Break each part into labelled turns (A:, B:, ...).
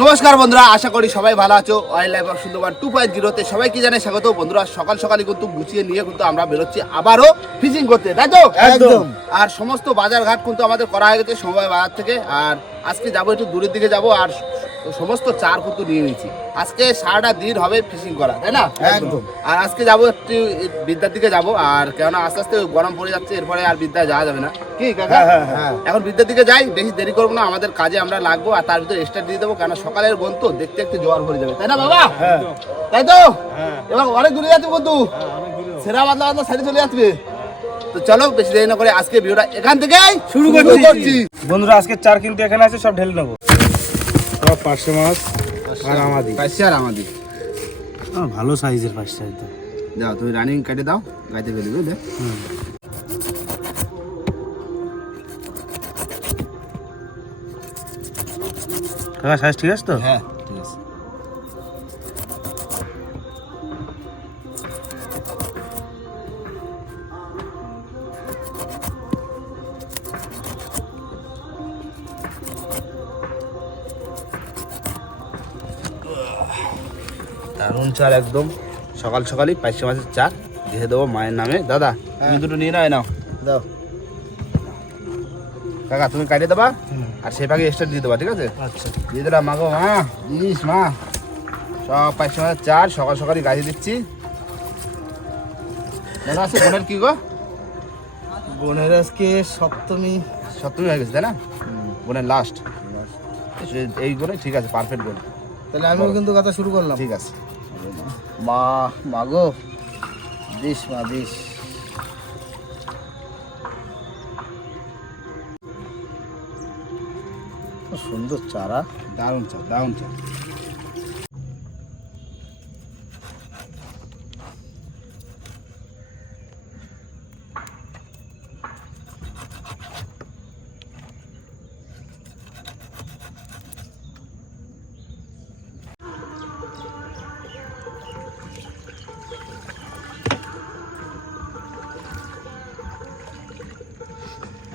A: নমস্কার বন্ধুরা আশা করি সবাই ভালো আছো। Wildlife of Sundarban two point জিরোতে সবাইকে জানে স্বাগত। বন্ধুরা সকাল সকালে কিন্তু গুছিয়ে নিয়ে কিন্তু আমরা বেরোচ্ছি আবারও ফিশিং করতে তাই তো?
B: একদম।
A: আর সমস্ত বাজার ঘাট কিন্তু আমাদের করা হয়ে গেছে সময় বাজার থেকে। আর আজকে যাব একটু দূরের দিকে যাব আর সমস্ত চার কিন্তু নিয়ে নিয়েছি। আজকে সারাটা দিন হবে ফিশিং করা তাই না?
B: একদম।
A: আর আজকে যাব একটু বিদ্যার দিকে যাব আর কেননা আস্তে আস্তে গরম পড়ে যাচ্ছে এরপরে আর বিদ্যায় যাওয়া যাবে না। কি কাকা?
B: হ্যাঁ।
A: এখন বিদ্যার দিকে যাই বেশি দেরি করব না আমাদের কাজে আমরা লাগবো আর তার ভিতরে এক্সট্রা দিয়ে দেবো কেন সকালের বোন তো দেখতে দেখতে জোয়ার ভরে যাবে তাই না বাবা? তাই তো? এবার অনেক দূরে যাচ্ছে বন্ধু। সেরা বাদলা বাদলা সাইডে চলে আসবে তো চলো বেশি দেরি না করে আজকে ভিডিওটা এখান থেকে শুরু করছি।
B: বন্ধুরা আজকে চার কিনতে এখানে আছে সব ঢেলে নেব। সব পাঁচশো মাছ আর আমাদি।
A: পাইছি আর আমাদের
B: ভালো সাইজের পাঁচ সাইজ
A: দাও তুমি রানিং কেটে দাও গাইতে ফেলি বুঝলে
B: কাকা সাইজ ঠিক আছে তো?
A: হ্যাঁ ঠিক আছে। দারুণ চার একদম। সকাল সকালই পাঁচশো মাছের চার দিয়ে দেবো মায়ের নামে। দাদা তুমি দুটো নিয়ে নাও নাও।
B: দাও।
A: কাকা তুমি কাটিয়ে দেবা আর সেই পাখি এক্সট্রা দিয়ে দেবা ঠিক আছে?
B: আচ্ছা।
A: দিয়ে দিলাম মা গো মা ইস মা। সব পাঁচশো মাছের চার সকাল সকালই গাড়ি দিচ্ছি। দাদা আছে বোনের কি গো?
B: বোনের আজকে সপ্তমী।
A: সপ্তমী হয়ে গেছে তাই না? বোনের লাস্ট এই গোনে ঠিক আছে পারফেক্ট গোল
B: তাহলে আমিও কিন্তু কথা শুরু করলাম।
A: ঠিক আছে।
B: মা মাগো। দিস মা দিস। সুন্দর চারা
A: দারুণ চারা দারুণ চাল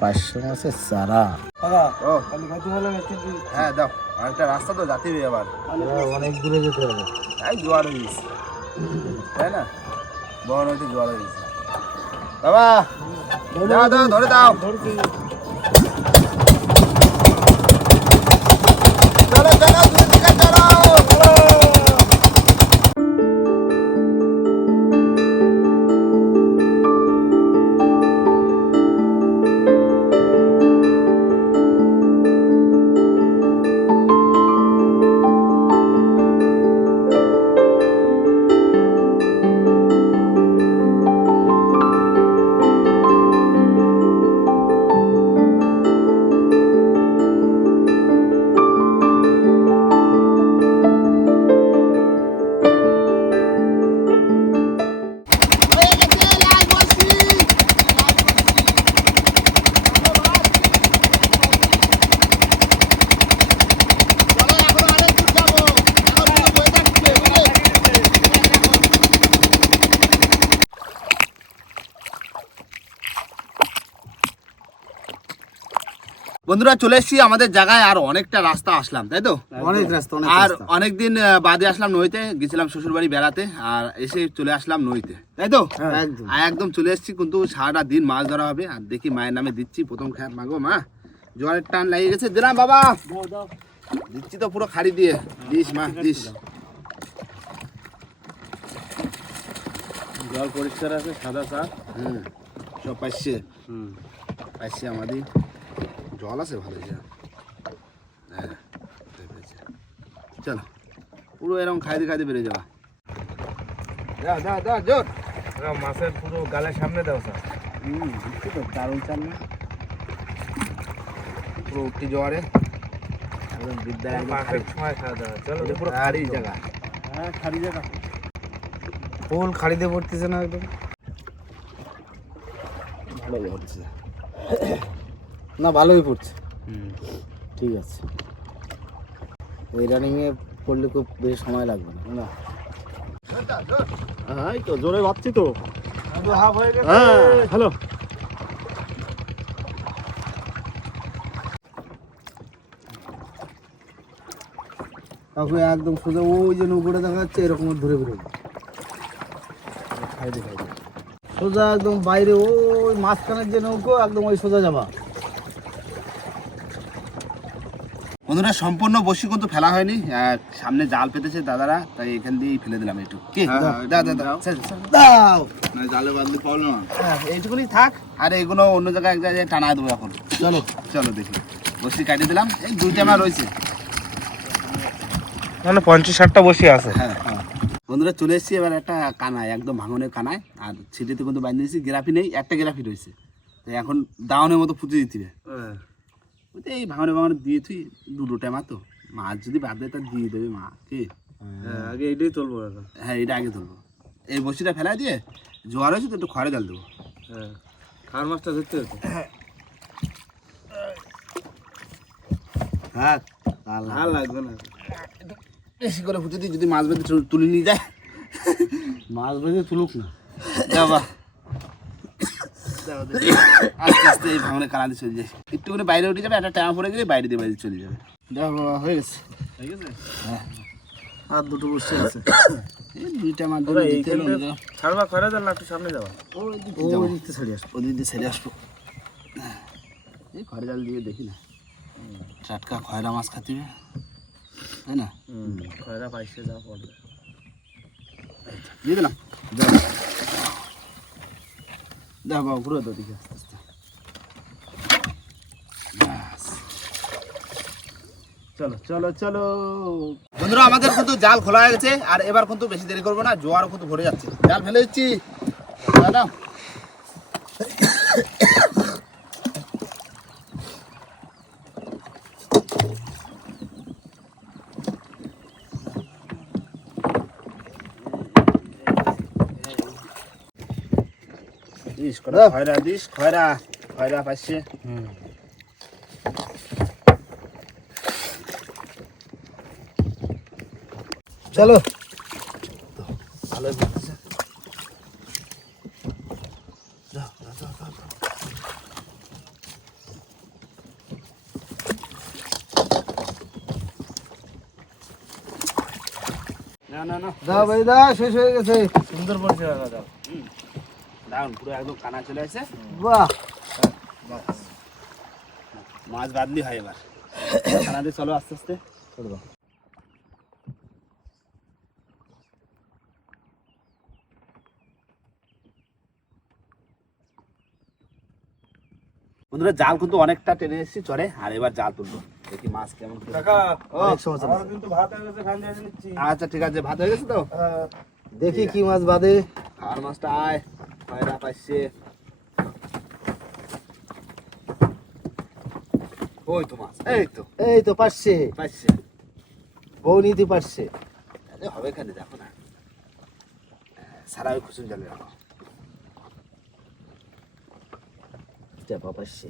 B: পাঁচশো মাসের চারা
A: ও। হ্যাঁ দাও। আরেকটা রাস্তা তো যাতে আবার।
B: অনেক দূরে যেতে হবে।
A: এই জোয়ার হয়ে গেছে। তাই না? বড় নদীতে জোয়ার হয়ে গেছে। বাবা দাও দাও ধরে দাও। বন্ধুরা চলে এসেছি আমাদের জায়গায় আর অনেকটা রাস্তা আসলাম তাই তো?
B: অনেক রাস্তা
A: আর অনেকদিন বাদে আসলাম নইতে গেছিলাম শ্বশুর বাড়ি বেড়াতে আর এসে চলে আসলাম নইতে তাই তো?
B: হ্যাঁ, একদম।
A: আর একদম চলে এসেছি কিন্তু সারাটা দিন মাছ ধরা হবে আর দেখি মায়ের নামে দিচ্ছি প্রথম খ্যাপ মাগো মা। জোয়ারের টান লাগিয়ে গেছে দিলাম বাবা। দিচ্ছি তো পুরো খাড়ি দিয়ে দিস মা দিস।
B: জল পরিষ্কার আছে সাদা সার।
A: হুম সব পাইছে।
B: হুম।
A: পাইছে আমাদের। জল আছে ভালো হ্যাঁ। চলো পুরো এরকম খাইতে খাইতে বেড়ে যাওয়া। যা যা যা জোর।
B: মাছের পুরো গালের সামনে দাও স্যার।
A: হুম তো দারুণ পুরো উঠতি জোয়ারে। একদম
B: পারফেক্ট সময় খাওয়া দাওয়া চলো
A: এটা পুরো খাড়ি জায়গা।
B: হ্যাঁ খাড়ি জায়গা। ফুল খাড়িতে পড়তেছে না একদম।
A: ভালো হচ্ছে
B: না ভালোই পড়ছে।
A: হুম।
B: ঠিক আছে। এই রানিংয়ে পড়লে খুব বেশি সময় লাগবে না না।
C: হ্যাঁ এই তো জোরে ভাবছি তো।
B: হাফ হয়ে গেছে।
C: হ্যাঁ হ্যালো।
B: কাউকে একদম সোজা ওই যে নৌকোটা দেখা যাচ্ছে এরকম ধরে সাইডে সোজা একদম বাইরে ওই মাঝখানের যে নৌকো একদম ওই সোজা যাবা।
A: বন্ধুরা সম্পূর্ণ বসি কিন্তু ফেলা হয়নি। সামনে জাল পেতেছে দাদারা তাই এখান দিয়েই ফেলে দিলাম একটু কি? দাও জালে না। এইটুকুনি থাক। আর এগুলো অন্য জায়গায় এক জায়গায় টানা দেবো এখন।
B: চলো।
A: চলো দেখি। বসি কাটিয়ে দিলাম। এই দুইটা আমার রয়েছে।
C: মানে পঞ্চাশ ষাটটা বসে আছে।
A: হ্যাঁ হ্যাঁ। বন্ধুরা চলে এসেছি এবার একটা কানায় একদম ভাঙনের কানায়। আর ছিটিতে কিন্তু বাঁধে দিয়েছি গ্রাফি নেই একটা গ্রাফি রয়েছে। তো এখন দাউনের মতো ফুটে দিতে হবে। ওই এই ভাঙনে ভাঙনে দিয়ে তুই দুটো টাইমা তো মাছ যদি বাদ দেয় তা দিয়ে দেবে মা কি?
C: আগে এটাই তুলবো
A: হ্যাঁ এটা আগে তুলবো এই বসিটা ফেলাই দিয়ে জোয়ার হয়েছে তো একটু খড়ে জাল দেবো।
C: হ্যাঁ খার মাছটা ধরতে হতো।
A: হ্যাঁ
C: আর লাগবে না।
A: বেশি করে ফুটে দিই যদি মাছ বেঁধে তুলে নিয়ে যায়
B: মাছ বেঁধে তুলুক না।
A: যাবা আস্তে আস্তে এই ভাঙনে কানা দিয়ে চলে যায় একটুখানি বাইরে উঠে যাবে একটা টাইম পরে গেলে বাইরে দিয়ে বাইরে চলে যাবে দেখো হয়ে গেছে
C: ঠিক আছে
B: আর দুটো বসে আছে
A: এই দুইটা মাছ ধরে দিতে
C: ছাড়বা খরা যান না একটু সামনে যাবা
A: ওই দিকে।
B: ওই
A: দিয়ে ছেড়ে আসব এই খড়ে জাল দিয়ে দেখি না টাটকা খয়রা মাছ খাতে তাই না
C: খয়রা পাইছে যা পড়বে
A: দিয়ে দিলাম দেখো বাবা ঘুরে চলো চলো চলো বন্ধুরা, আমাদের কিন্তু জাল খোলা হয়ে গেছে, আর এবার কিন্তু বেশি দেরি করব না জোয়ার কিন্তু ভরে যাচ্ছে। জাল ফেলে দিচ্ছি। দাদা। খয়রা দিস? খয়রা খয়রা পাইছে?
B: চলো।
A: ভালো যাও যাও যাও যাও, যাও। না না না।
B: দাও ভাই দা শেষ হয়ে গেছে।
C: সুন্দর পড়ছে দাদা দাও
A: দারুণ পুরো একদম কানা চলে আসে।
B: বাহ!
A: মাছ বাদলি হয় এবার। কানা দিয়ে চলো আস্তে আস্তে।
B: দাও।
A: বন্ধুরা জাল কিন্তু অনেকটা টেনে এসেছি চরে আর এবার জাল তুলবো। দেখি মাছ কেমন
B: চলে।
C: হয়ে
A: আচ্ছা ঠিক আছে ভাত হয়ে গেছে তো?
B: দেখি কি মাছ বাদে।
A: আর মাছটা আয়। খয়রা পাইছে ওই তো মাছ এই তো
B: এই তো পারছে
A: পাইছে
B: বউ নিতে পারছে
A: আরে হবে এখানে দেখো না সারা ওই খুচুন জালে রাখো
B: চাপা পারছে।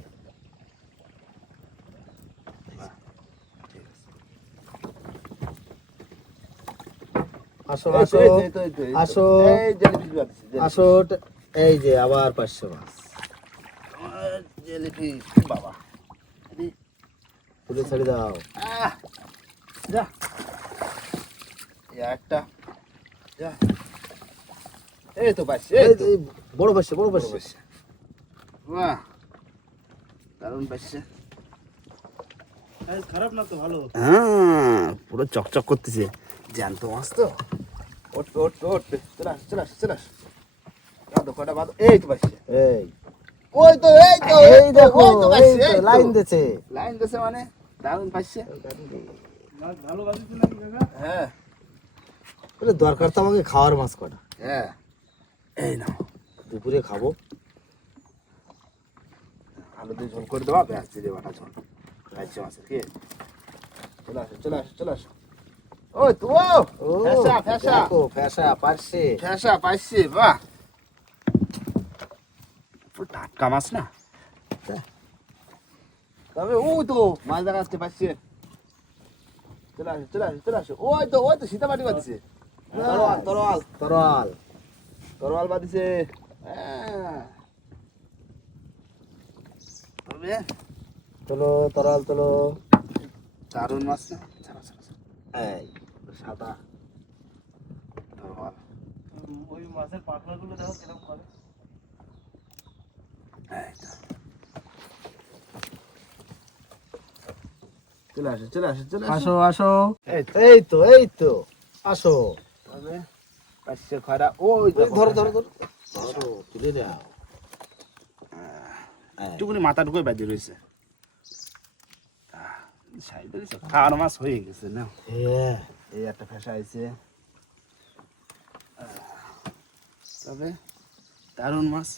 B: আসো আসো। আসো। আসো এই যে আবার পারছে মাছ।
A: বাবা।
B: তুলে ছেড়ে দাও।
A: যা। এই একটা যা। এই তো
B: বড় বড়
A: বাহ দারুণ পাইছে
C: খারাপ না তো ভালো।
A: হ্যাঁ পুরো চকচক করতেছে। জ্যান্ত মাছ তো। ওট ওট ওট চলে আস চলে আস চলে আস। এই তো পাইছে
B: এই
A: ওই তো এই তো
B: এই দেখো
A: ওই তো
B: এই লাইন দিছে।
A: লাইন দিছে মানে? দারুণ পাইছে।
C: ভালো বাজিছে নাকি কাকা
A: হ্যাঁ।
B: বলে দরকার তো আমাকে খাওয়ার মাছ কটা
A: হ্যাঁ। এই নাও।
B: দুপুরে খাব।
A: আলু দিয়ে ঝোল করে দেওয়া ব্যাস দিয়ে দেওয়াটা ঝোল। রাজ্য মাছের কি? চলে আসো চলে আসো চলে আসো। ওই তো ও! ফ্যাসা ফ্যাসা।
B: ফ্যাসা পারছে।
A: ফ্যাসা পাইছি বাহ। মাছ না? তবে ওই তো মাছ দেখা আসতে পারছে চলে আসো চলে আসো চলে আসো। ওই তো ওই তো সীতাবাটি বাঁধছে। তরোয়াল তরোয়াল।
B: তরোয়াল।
A: তরোয়াল বাঁধিছে। তবে?
B: তোলো তরোয়াল তোলো।
A: দারুণ মাছ না? ছাড়ো, ছাড়ো, ছাড়ো।
B: এই সাদা।
C: উম, ওই মাছের পাখনাগুলো দেখো কীরকম করে।
A: চলে আসো চলে আসো চলে
B: আসো। আসো
A: এই তো,
B: এই তো আসো।
A: পাশে খরা ওই
B: এই ধরো ধরো ধরো ধরো তুলে দাও।
A: একটুকুনি মাথা ঢুকে বাজে রয়েছে। সাইডে খাওয়ার মাছ হয়ে গেছে না?
B: হ্যাঁ।
A: এই একটা ফেসা আছে তবে দারুণ মাছ।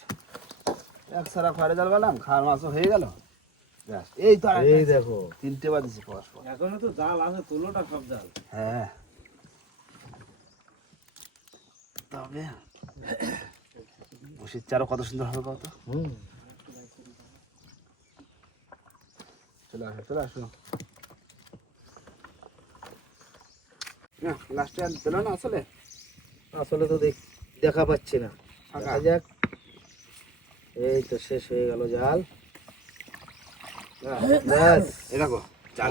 A: এক সারা খড়ে জাল পেলাম খাওয়ার মাছও হয়ে গেল। এই তো
B: এই দেখো।
A: তিনটে বাজেছে পরস্পর
C: এখনও তো জাল আছে তুলোটা সব জাল।
A: হ্যাঁ। তবে বসির চারও কত সুন্দর হবে কত
B: হুম।
A: চলে আসো চলে আসো। না লাস্টে আর পেল না আসলে?
B: আসলে তো দেখ দেখা পাচ্ছি না। দেখা যাক। এই তো শেষ হয়ে গেল জাল। ব্যাস।
A: এ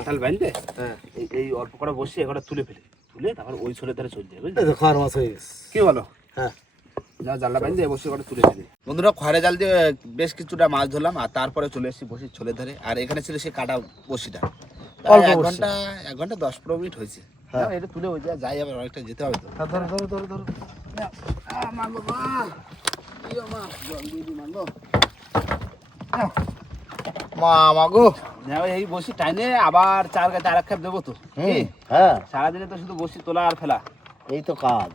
A: টাল বাঁধলে
B: হ্যাঁ।
A: এই এই অল্প করে বসে এখানে তুলে ফেলে। তুলে তারপর ওই ছোলে তারা চলে যাবে
B: এই তো মাছ হয়ে গেছে।
A: কি বলো?
B: হ্যাঁ।
A: না জালটা বাঁধলে বসে করে তুলে ফেলে। বন্ধুরা খয়রা জাল দিয়ে বেশ কিছুটা মাছ ধরলাম আর তারপরে চলে এসেছি বসে ছোলে ধরে। আর এখানে ছিল সেই কাটা বসিটা। এক ঘণ্টা এক ঘণ্টা দশ পনেরো মিনিট হয়েছে।
B: হ্যাঁ।
A: এটা তুলে হয়ে যায় যাই আবার অনেকটা যেতে হবে তো।
B: হ্যাঁ, ধরো ধরো ধরো ধরো।
A: মা জল দিয়ে দি মারবো
B: মা মাগো
A: নাও এই বসি টাইনে আবার চার গাছে আর এক দেবো তো
B: হ্যাঁ।
A: সারাদিনে তো শুধু বসি তোলা আর ফেলা।
B: এই তো কাজ।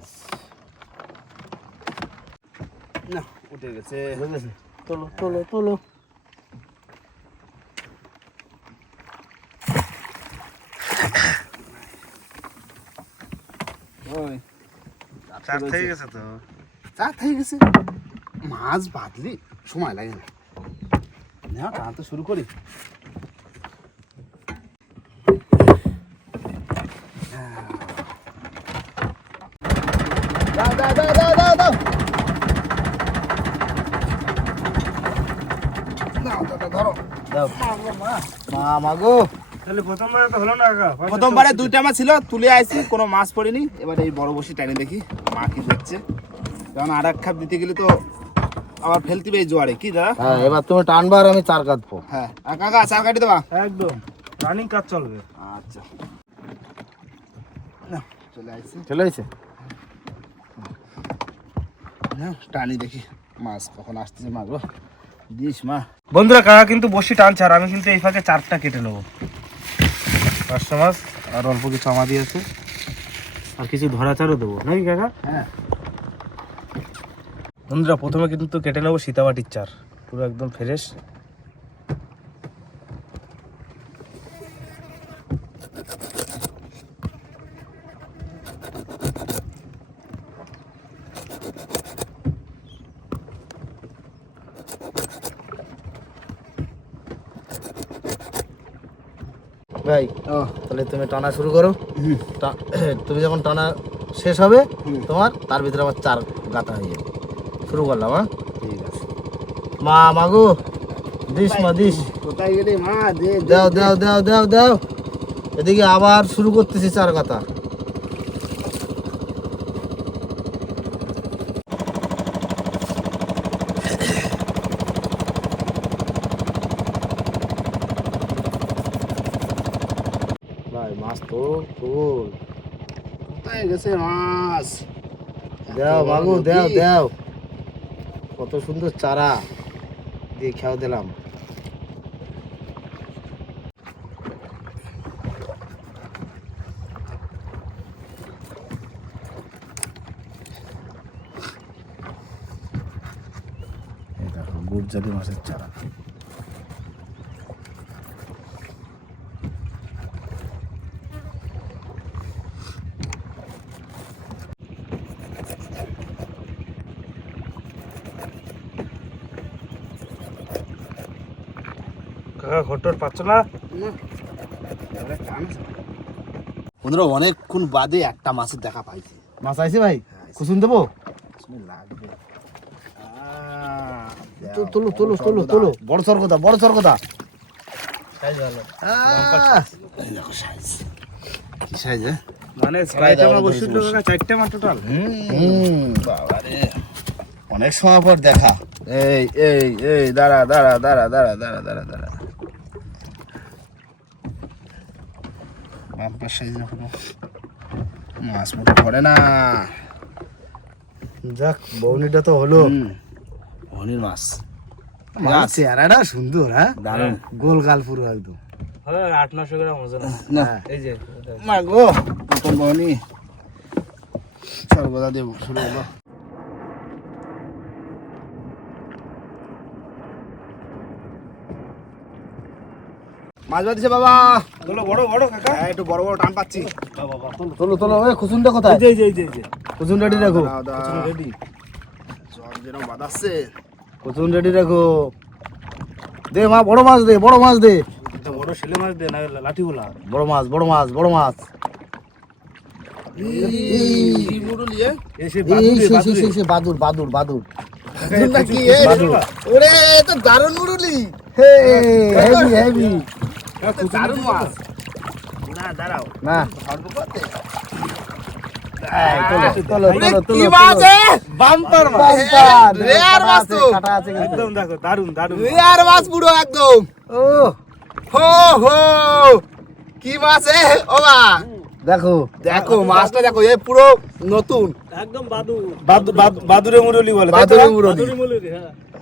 A: না উঠে গেছে।
B: তোলো তোলো তোলো।
C: চার থেকে গেছে তো?
A: চার থেকে গেছে? মাছ বাঁধলি সময় লাগে না। না টান তো শুরু করি। দাও দাও দাও দাও দাও দাও।
C: প্রথমবার
A: দুইটা মাছ ছিল তুলে আইছি কোনো মাছ পড়েনি। এবার এই বড় বসি টানে দেখি মা কি করছে। কারণ আর এক খাপ দিতে গেলে তো আবার ফেলতে এই জোয়ারে কি দাদা?
B: হ্যাঁ এবার তুমি টানবা আর আমি চার কাটবো।
A: হ্যাঁ আর কাকা চার কাটি দেবা?
C: একদম রানিং কাজ চলবে।
A: আচ্ছা। না, চলে আসছে
B: চলে
A: হ্যাঁ টানি দেখি মাছ কখন আসতেছে মাছ গো দিস মা
C: বন্ধুরা কাকা কিন্তু বসি টানছে আর আমি কিন্তু এই ফাঁকে চারটা কেটে নেব। পাঁচশো মাছ আর অল্প কিছু আমা দিয়েছে আর কিছু ধরা চারও দেবো। নাকি কাকা?
A: হ্যাঁ।
C: বন্ধুরা প্রথমে কিন্তু কেটে নেব সীতাবাটির চার পুরো একদম ফ্রেশ
B: ভাই তাহলে তুমি টানা শুরু করো। তুমি যখন টানা শেষ হবে তোমার তার ভিতরে আমার চার গাতা হয়ে যাবে। শুরু করলাম হ্যাঁ
A: ঠিক আছে
B: মা মাগো দিস মা দিস
A: কোথায় গেলি মা দে দে,
B: দাও
A: দে।
B: দাও দাও দাও দাও এদিকে আবার শুরু করতেছি চার গাতা ভাই মাছ তো ফুল
A: কোথায় গেছে মাছ
B: দাও
A: এত বড়
B: মাগু দাও
A: নদী।
B: দাও কত সুন্দর চারা দিয়ে খেয়াও দিলাম।
A: গুড় দেখো মাছের চারা।
C: ঘটর পাচ্ছ না?
A: বন্ধুরা অনেকক্ষণ বাদে একটা মাছের দেখা পাইছি।
B: মাছ আইছে ভাই? কুসুন দেবো?
A: লাগবে।
B: তো- তোলো তোলো তোলো তোলো। বড় সরকদা বড় সরকদা
A: কি সাইজ হ্যাঁ?
C: মানে চারটে টোটাল।
B: হুম
A: অনেক সময় পর দেখা। এই এই এই দাঁড়া দাঁড়া দাঁড়া দাঁড়া দাঁড়া দাঁড়া দাঁড়া। বাম্পার সাইজ এখনও মাছ মতো পড়ে না।
B: যাক বৌনিটা তো হলো।
A: অনির মাছ।
B: মাছ চেহারাটা সুন্দর হ্যাঁ?
A: দারুণ।
B: গোল গাল পুরো একদম।
C: হ্যাঁ আট নশো গ্রাম ওজন
A: না।
C: এই যে
A: মা গো। বহনি সর্বদা দেব শুরু হলো মাছ বাঁধছে বাবা।
C: তোলো বড় বড় কাকা।
A: হ্যাঁ, একটু বড় বড় টান পাচ্ছি।
B: তোলো। তোলো ওই খুচুনটা কোথায়?
C: এই যে এই যে এই যে
B: খুচুন রেডি রাখো।
A: দাও।
B: রেডি
A: জল বাঁধাচ্ছে
B: খুচুন রেডি রাখো। দে মা বড় মাছ দে বড় মাছ দে।
C: বড় ছেলে মাছ দে না লাঠি বলা
B: বড় মাছ বড় মাছ বড় মাছ। বাদুর বাদুর বাদুর
A: বাদুর নাকি, এ?
B: বাদুর।
A: ওরে তো দারুণ মুরুলি
B: হে হেভি হেভি
A: দারুণ মাছ। না দাঁড়াও।
B: না।
C: দেখো দারুণ দারুণ
A: রেয়ার মাছ পুরো একদম।
B: ও।
A: হো হো। কি মাছ এ? ও মা।
B: দেখো।
A: দেখো মাছটা দেখো এ পুরো নতুন।
C: একদম বাদু বাদুরে মুরলি বলে?
A: বাদুড়ে মুরলি।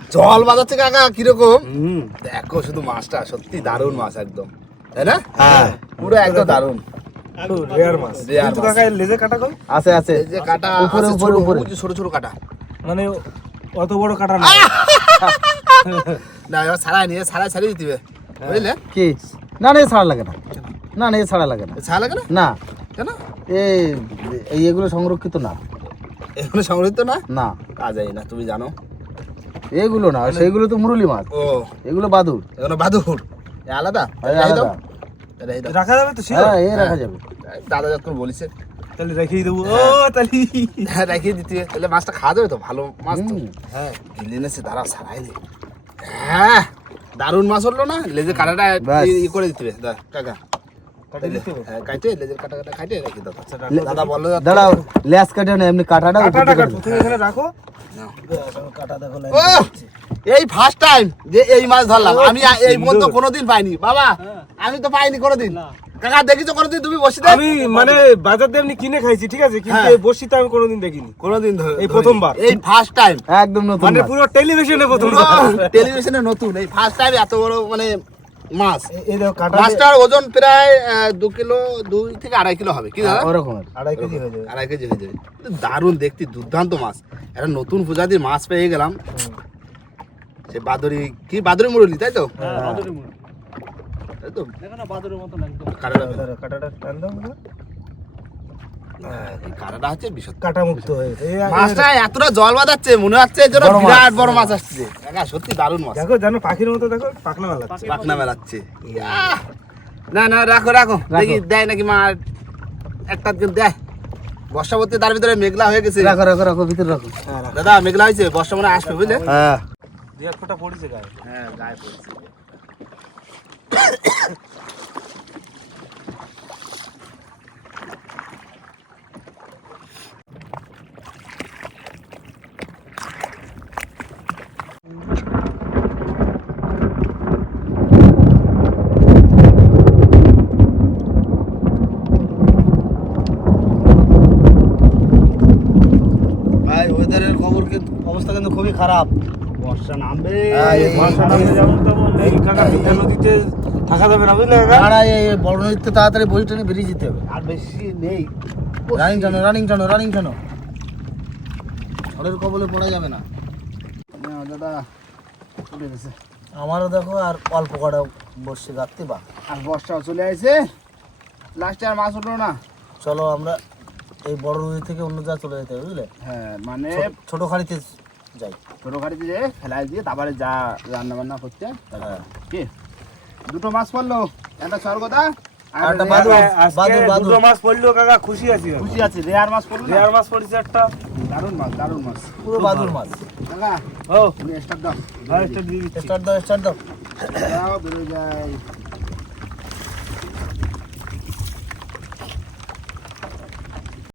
C: হ্যাঁ
A: জল বাজাচ্ছে কাকা কীরকম? দেখো শুধু মাছটা সত্যি দারুণ মাছ একদম। তাই না?
B: হ্যাঁ।
A: পুরো একদম দারুণ।
C: রেয়ার মাছ। কিন্তু কাকা লেজে কাটা কই
B: আছে আছে।
A: যে কাটা
B: উপরে, উপরে, উপরে।
A: ছোট ছোট কাটা।
C: মানে অত বড় কাটা না।
A: না এবার ছাড়াই নিয়ে ছাড়াই ছাড়িয়ে দিতে বুঝলে?
B: কি? না না এ ছাড়া লাগে না। না না এ ছাড়া লাগে না।
A: ছাড়া লাগে না?
B: না।
A: কেন?
B: এই এই এগুলো সংরক্ষিত না।
A: এগুলো সংরক্ষিত না?
B: না।
A: কাজাই না তুমি জানো।
B: এগুলো না সেইগুলো তো মুরুলি মাছ।
A: ও।
B: এগুলো বাদুর
A: এগুলো বাদুর এ আলাদা?
B: এই
A: দাও।
B: আলাদা।
A: দাও।
C: রাখা যাবে তো
B: হ্যাঁ এ রাখা যাবে।
A: দাদা যখন বলিছে।
C: তাহলে রেখেই দেবো। ও তাহলে
A: হ্যাঁ রেখে দিতে। তাহলে মাছটা খাওয়া যাবে তো? ভালো মাছ তো। হ্যাঁ গিলে এনেছে দাঁড়া ছাড়াই নে হ্যাঁ দারুণ মাছ হলো না? লেজের কাটাটা। ই- করে দিতে হবে। দা কাকা।
C: কাটে দিতে হবে?
A: হ্যাঁ কাটে লেজের কাটা কাটা কাটে রেখে দাও। দাদা বলল যাতে-
B: দাঁড়াও লেস কাটে না এমনি কাটাটা
C: কাটাটা রাখো।
A: এই ফার্স্ট টাইম যে এই মাছ ধরলাম। আমি এই পর্যন্ত কোনোদিন পাইনি। বাবা আমি তো পাইনি কোনোদিন। কাকা দেখিছো কোনোদিন? তুমি বসে
C: আমি মানে বাজার দিয়ে এমনি কিনে খাইছি ঠিক আছে? কিন্তু
A: হ্যাঁ।
C: এই বসিতে আমি কোনোদিন দেখিনি।
A: কোনোদিন
C: এই প্রথমবার।
A: এই ফার্স্ট টাইম
B: একদম নতুন
C: মানে পুরো টেলিভিশনে প্রথম
A: টেলিভিশনে নতুন। এই ফার্স্ট টাইম এত বড় মানে মাছ। মাছটার ওজন প্রায় দু কিলো দুই থেকে আড়াই কিলো হবে কি দাদা?
B: ওরকম
C: আড়াই কেজি হয়ে যাবে।
A: আড়াই কেজি হয়ে যাবে। দারুণ দেখতে দুর্দান্ত মাছ। একটা নতুন প্রজাতির মাছ পেয়ে গেলাম। সে বাদরি কি বাদরি মুরলি তাই তো? তাই তো? কাটাটা
C: কাটাটা টান দাও।
A: হ্যাঁ, কাটাটা হচ্ছে
C: কাটা মুক্ত হয়ে
A: মাছটা এতটা জল বাঁধাচ্ছে মনে হচ্ছে যেন বিরাট বড় মাছ আসছে। সত্যি দারুণ মাছ।
C: দেখো জানো পাখির মতো দেখো পাখনা মেলাচ্ছে।
A: পাখনা মেলাচ্ছে। না না রাখো রাখো। দেখি দেয় নাকি মা একটা দিন দেয়। বর্ষাবতী তার ভিতরে মেঘলা হয়ে গেছে।
B: রাখো রাখো রাখো ভিতরে রাখো।
A: দাদা মেঘলা হয়েছে বর্ষা মনে আসবে বুঝলে?
B: হ্যাঁ।
C: দুই এক ফোঁটা পড়েছে গায়ে।
A: হ্যাঁ গায়ে পড়েছে
B: ভাই ওয়েদারের খবর কিন্তু অবস্থা কিন্তু খুবই খারাপ।
A: বর্ষা নামবে।
C: বর্ষা নামলে যেমন তেমন। এই কাকা ভিতর নদীতে থাকা যাবে না বুঝলে কাকা?
B: এই বড় নদীতে তাড়াতাড়ি বেরিয়ে যেতে হবে।
A: আর বেশি নেই।
B: রানিং টানো রানিং টানো রানিং টানো। ঝড়ের কবলে পড়া যাবে না।
A: দাদা উঠে গেছে।
B: আমারও দেখো আর অল্প কটা বসছে গাঁততে বা
A: আর বর্ষাও চলে আসে লাস্টে আর মাছ উঠল না।
B: চলো আমরা এই বড় নদী থেকে অন্য জায়গায় চলে যেতে হবে বুঝলে?
A: হ্যাঁ মানে
B: ছোট- ছোট খাড়িতে যাই।
A: ছোট গাড়িতে যে ফেলাই দিয়ে তারপরে যা রান্না বান্না করতে
B: হ্যাঁ।
A: কি? দুটো মাছ পড়ল একটা স্বর্গদা।
C: দুটো মাছ পড়ল কাকা খুশি আছি।
A: খুশি আছে রেয়ার মাছ পড়ল?
C: রেয়ার মাছ পড়েছে একটা।
A: দারুণ মাছ দারুণ মাছ।
B: পুরো বাদুর মাছ।
A: কাকা
C: ও।
A: স্টার্ট দাও।
B: স্টার্ট দাও স্টার্ট দাও।
A: দাও বেরোয় যায়